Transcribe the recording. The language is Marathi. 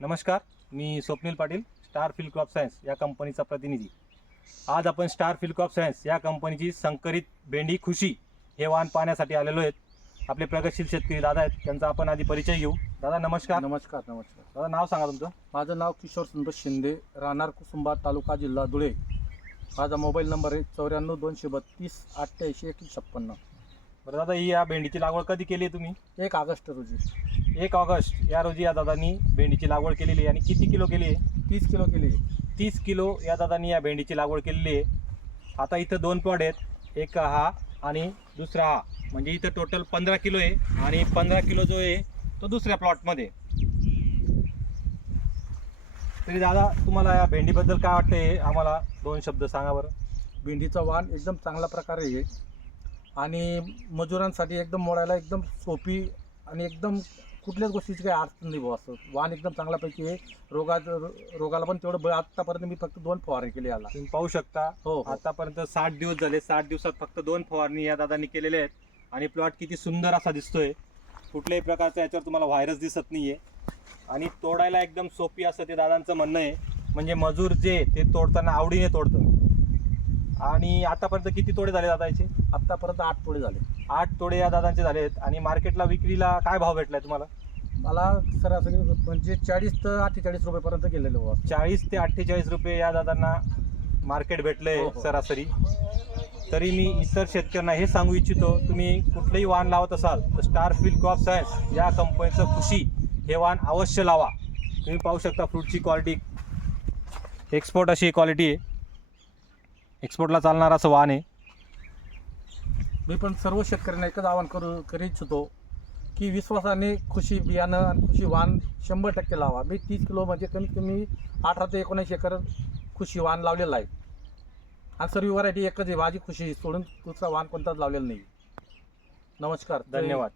नमस्कार, मी Swapnil Patil, Star Field Crop Science या कंपनीचा प्रतिनिधी। आज आपण स्टार फील्ड क्रॉप सायन्स या कंपनीची संकरित भेंडी खुशी हे वाहन पाहण्यासाठी आलेलो आहेत। आपले प्रगतशील शेतकरी दादा आहेत, त्यांचा आपण आधी परिचय घेऊ। दादा नमस्कार। नमस्कार नमस्कार दादा नाव सांगा तुमचं। माझं नाव किशोर संतोष शिंदे, राहणार कुसुंबा, तालुका जिल्हा धुळे। माझा मोबाईल नंबर आहे 94 232 88 156। बरं दादा, ही या भेंडीची लागवड कधी केली आहे तुम्ही? 1 ऑगस्ट रोजी। 1 ऑगस्ट या रोजी या दादांनी भेंडीची लागवड केलेली आहे। आणि किती किलो केली आहे? 30 किलो केली। 30 किलो या दादांनी या भेंडीची लागवड केलेली आहे। आता इथं 2 प्लॉट आहेत, एक हा आणि दुसरा हा, म्हणजे इथं टोटल 15 किलो आहे आणि 15 किलो जो आहे तो दुसऱ्या प्लॉटमध्ये। तरी दादा, तुम्हाला या भेंडीबद्दल काय वाटतंय, आम्हाला 2 शब्द सांगा बरं। भेंडीचा वाण एकदम चांगल्या प्रकारे आहे आणि मजुरांसाठी एकदम मोडायला एकदम सोपी आणि एकदम कुठल्याच गोष्टीची काही अडचण नाही भाऊ। असं वाण एकदम चांगल्यापैकी आहे। रोगाला पण तेवढं आतापर्यंत मी फक्त 2 फवारणी केली याला। तुम्ही पाहू शकता, हो आतापर्यंत 60 दिवस झाले, 60 दिवसात फक्त 2 फवारणी या दादांनी केलेले आहेत। आणि प्लॉट किती सुंदर असा दिसतोय, कुठल्याही प्रकारचा याच्यावर तुम्हाला व्हायरस दिसत नाहीये आणि तोडायला एकदम सोपी असं ते दादांचं म्हणणं आहे। म्हणजे मजूर जे ते तोडताना आवडीने तोडतं। आणि आतापर्यंत किती तोडे झाले दादा याचे? आतापर्यंत 8 तोडे झाले। 8 तोडे या दादांचे झाले आहेत। आणि मार्केटला विक्रीला काय भाव भेटलाय तुम्हाला? मला सरासरी म्हणजे 40 ते 48 रुपयेपर्यंत गेलेले हो। 40 ते 48 रुपये या दादांना मार्केट भेटलंय सरासरी। तरी मी इतर शेतकऱ्यांना हे सांगू इच्छितो, तुम्ही कुठलंही वाहन लावत असाल तर स्टार फील्ड क्रॉप सायन्स या कंपनीचं खुशी हे वाहन अवश्य लावा। तुम्ही पाहू शकता फ्रूटची क्वालिटी, एक्सपोर्ट अशी क्वालिटी आहे, एक्सपोर्टला चालणारं असं वाहन आहे। मी पण सर्व शेतकऱ्यांना एकच आवाहन करू इच्छितो की विश्वासाने खुशी बियाणं आणि खुशी वाण 100% लावा। मी 30 किलो म्हणजे कमीत कमी 18 ते 19 एकर खुशी वाण लावलेलं आहे आणि सर्व व्हरायटी एकच आहे। माझी खुशी सोडून दुसरा वाण कोणताच लावलेला नाही। नमस्कार, धन्यवाद।